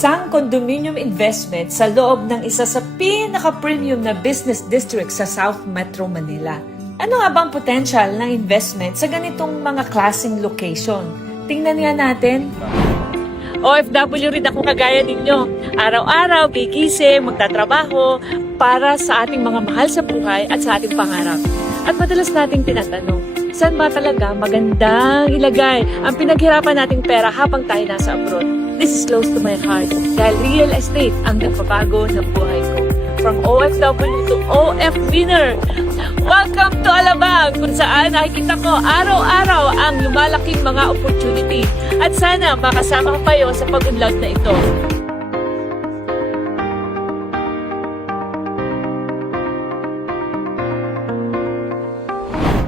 Isang condominium investment sa loob ng isa sa pinaka-premium na business district sa South Metro Manila. Ano nga bang potential ng investment sa ganitong mga klaseng location? Tingnan nga natin. OFW rin ako kagaya ninyo. Araw-araw, gigising, magtatrabaho para sa ating mga mahal sa buhay at sa ating pangarap. At madalas nating tinatanong, saan ba talaga magandang ilagay ang pinaghirapan nating pera habang tayo nasa abroad? This is close to my heart dahil real estate ang nagpabago ng buhay ko. From OFW to OF winner. Welcome to Alabang, kung saan nakikita ko araw-araw ang lumalaking mga opportunity. At sana makasama ko kayo sa pag-unlad na ito.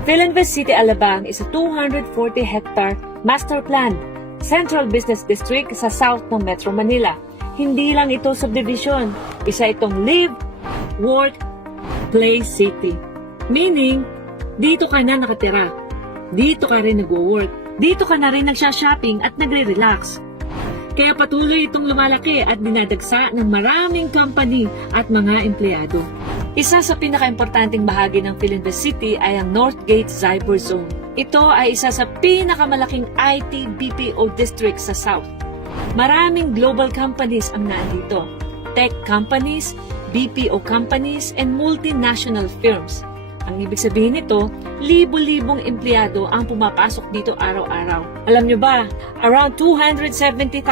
Philinvest City Alabang is a 240-hectare master plan Central Business District sa south ng Metro Manila. Hindi lang ito subdivision, isa itong live, work, play city. Meaning, dito ka na nakatira, dito ka rin nag-work, dito ka na rin nagsha-shopping at nagre-relax. Kaya patuloy itong lumalaki at dinadagsa ng maraming company at mga empleyado. Isa sa pinaka-importanting bahagi ng Philinvest City ay ang Northgate Cyber Zone. Ito ay isa sa pinakamalaking IT BPO district sa South. Maraming global companies ang nandito. Tech companies, BPO companies, and multinational firms. Ang ibig sabihin nito, libo-libong empleyado ang pumapasok dito araw-araw. Alam nyo ba, around 270,000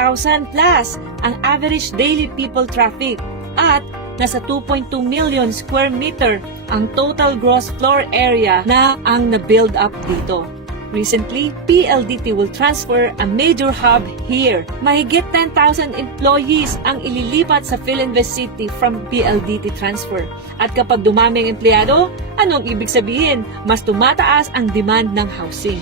plus ang average daily people traffic at nasa 2.2 million square meter ang total gross floor area na ang na-build up dito. Recently, PLDT will transfer a major hub here. Mahigit 10,000 employees ang ililipat sa Philinvest City from PLDT transfer. At kapag dumami ang empleyado, anong ibig sabihin? Mas tumataas ang demand ng housing.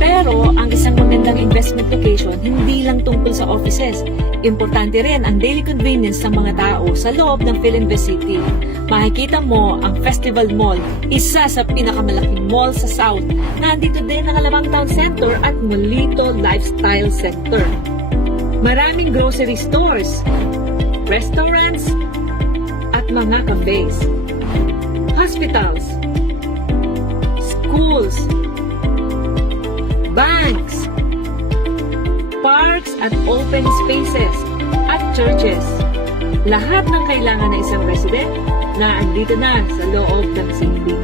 Pero ang isang magandang investment location hindi lang tungkol sa offices. Importante rin ang daily convenience ng mga tao sa loob ng Philinvest City. Makikita mo ang Festival Mall, isa sa pinakamalaking mall sa South. Nandito din ang Alabang Town Center at Molito Lifestyle Center. Maraming grocery stores, restaurants, at mga cafes. Hospitals, schools, banks, parks at open spaces, at churches. Lahat ng kailangan ng isang resident na andito na sa loob ng city.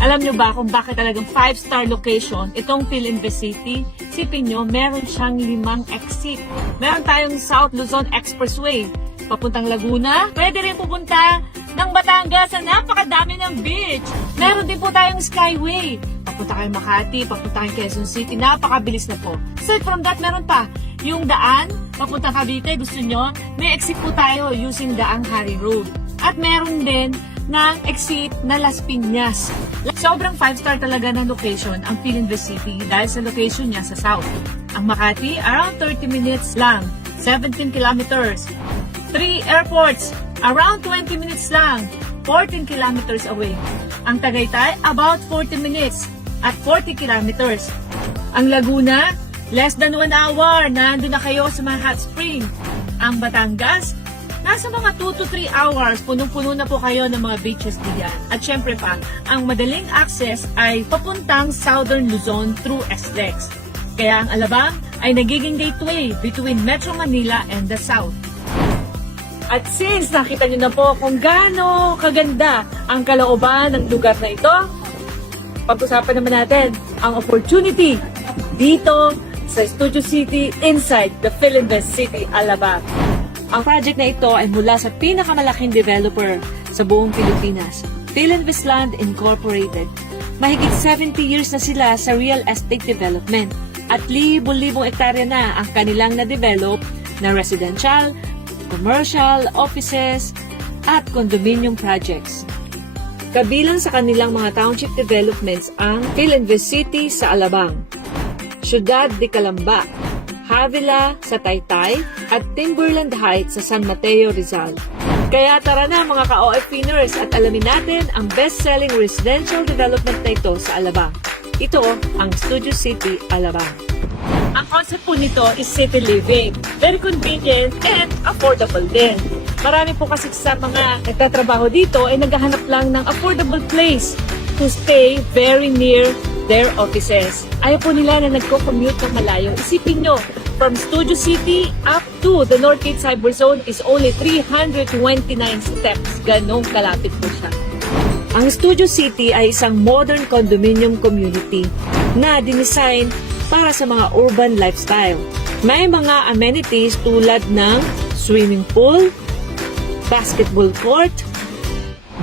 Alam nyo ba kung bakit talagang 5-star location itong Philinvest City? Sipin nyo, meron siyang 5 exit. Meron tayong South Luzon Expressway, papuntang Laguna. Pwede rin pupunta ng Batangas sa napakadami ng beach. Meron din po tayong Skyway. Papunta kayo Makati, papunta kayo Quezon City, napakabilis na po. Aside from that, meron pa yung daan, papunta Cavite, gusto nyo, may exit po tayo using daang Harry Road. At meron din na exit na Las Piñas. Sobrang 5-star talaga ng location ang Philinvest City dahil sa location niya sa south. Ang Makati, around 30 minutes lang, 17 kilometers. 3 airports, around 20 minutes lang, 14 kilometers away. Ang Tagaytay, about 40 minutes at 40 kilometers. Ang Laguna, less than 1 hour, nandun na kayo sa mga hot spring. Ang Batangas, nasa mga 2 to 3 hours, punong-puno na po kayo ng mga beaches diyan. At syempre pa, ang madaling access ay papuntang Southern Luzon through SLEX. Kaya ang Alabang ay nagiging gateway between Metro Manila and the South. At since nakita nyo na po kung gaano kaganda ang kalooban ng lugar na ito, pag-usapan naman natin ang opportunity dito sa Studio City inside the Philinvest City, Alabang. Ang project na ito ay mula sa pinakamalaking developer sa buong Pilipinas, Philinvest Land Incorporated. Mahigit 70 years na sila sa real estate development at libo-libong ektarya na ang kanilang na-develop na residential, commercial, offices, at condominium projects. Kabilang sa kanilang mga township developments ang Philinvest City sa Alabang, Ciudad de Calamba, Havila sa Taytay, at Timberland Heights sa San Mateo, Rizal. Kaya tara na mga ka-OF-winners at alamin natin ang best-selling residential development na ito sa Alabang. Ito ang Studio City, Alabang. Ang concept po nito is city living. Very convenient and affordable din. Marami po kasi sa mga nagtatrabaho dito ay naghahanap lang ng affordable place to stay very near their offices. Ayaw po nila na nagko-commute ng malayo. Isipin nyo, from Studio City up to the Northgate Cyber Zone is only 329 steps. Ganong kalapit po siya. Ang Studio City ay isang modern condominium community na dinesign para sa mga urban lifestyle. May mga amenities tulad ng swimming pool, basketball court,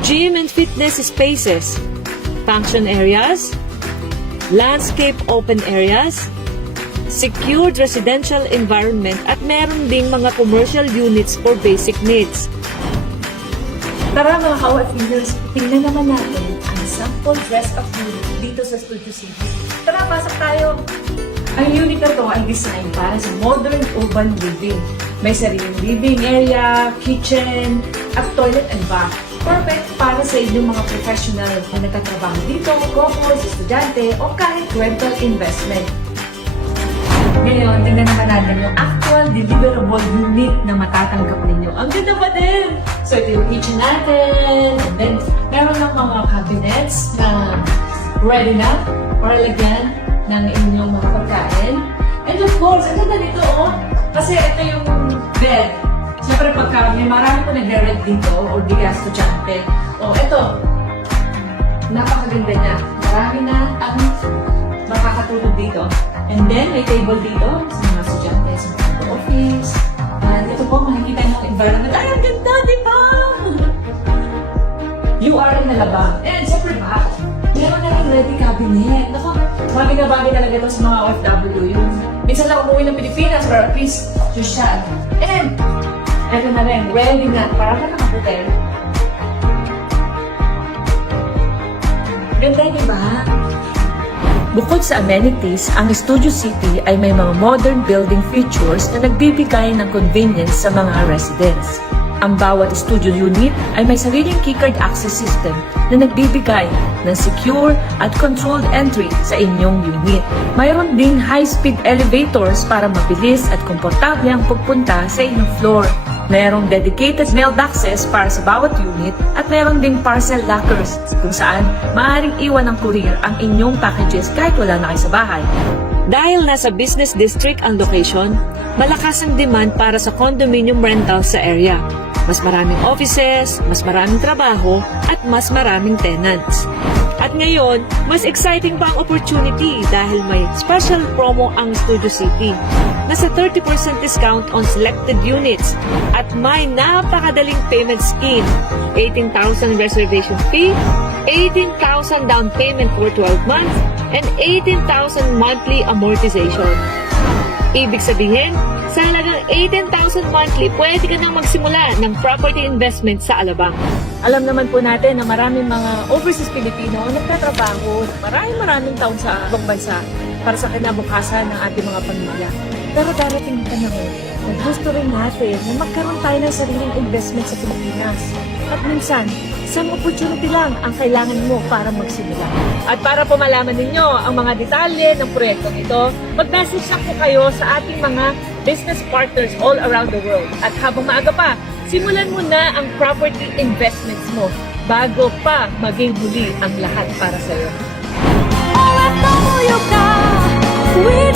gym and fitness spaces, function areas, landscape open areas, secured residential environment at meron ding mga commercial units for basic needs. Tara mga ka-OFWers, tingnan naman natin ang sample dress-up unit dito sa Studio City. Tara, pasok tayo! Ang unit na to ay design para sa modern urban living. May sariling living area, kitchen, at toilet and bath. Perfect para sa inyong mga professional na nagtatrabaho dito, couples, estudyante, o kahit rental investment. Ngayon, tingnan naman natin yung actual deliverable unit na matatanggap ninyo. Ang ganda ba din? So, ito yung kitchen natin. And then, meron lang mga cabinets na ready na para lagyan ng inyong mga pagkain. And of course, ang ganda nito, oh. Kasi ito yung bed. Siyempre, pagka may marami po nagre-rent dito or di ka estudyante. Oh, ito. Napakaganda niya. Marami na ang makakatulog dito. And then, may table dito sa mga estudyante, sa mga office. And ito po, makikita nyo ang environment. Ay, ang ganda, di ba? You are in Alabang. And siyempre ba, meron na rin ready cabinet. Naku, bagay na bagay talaga ito sa mga OFW. Yung minsan lang umuwi ng Pilipinas for at least social. And, eto na rin, ready na, para ka nakahotel. Ganda, di ba? Bukod sa amenities, ang Studio City ay may mga modern building features na nagbibigay ng convenience sa mga residents. Ang bawat studio unit ay may sariling keycard access system na nagbibigay ng secure at controlled entry sa inyong unit. Mayroon ding high-speed elevators para mabilis at komportable ang pagpunta sa inyong floor. Mayroong dedicated mailboxes para sa bawat unit at mayroon ding parcel lockers kung saan maaaring iwan ng courier ang inyong packages kahit wala na kayo sa bahay. Dahil nasa business district ang location, malakas ang demand para sa condominium rental sa area. Mas maraming offices, mas maraming trabaho, at mas maraming tenants. At ngayon, mas exciting pa ang opportunity dahil may special promo ang Studio City. Nasa 30% discount on selected units at may napakadaling payment scheme. 18,000 reservation fee, 18,000 down payment for 12 months, and 18,000 monthly amortization. Ibig sabihin, sa halagang 18,000 monthly, pwede ka nang magsimula ng property investment sa Alabang. Alam naman po natin na maraming mga overseas Pilipino ang nagtatrabaho maraming taon sa ibang bansa para sa kinabukasan ng ating mga pamilya. Pero darating ang panahon na gusto rin natin na magkaroon tayo ng sariling investment sa Pilipinas. At minsan, isang opportunity lang ang kailangan mo para magsimula. At para po malaman ninyo ang mga detalye ng proyektong ito, mag-message lang po kayo sa ating mga business partners all around the world. At habang maaga pa, simulan mo na ang property investments mo bago pa maging huli ang lahat para sa'yo. OFW ka with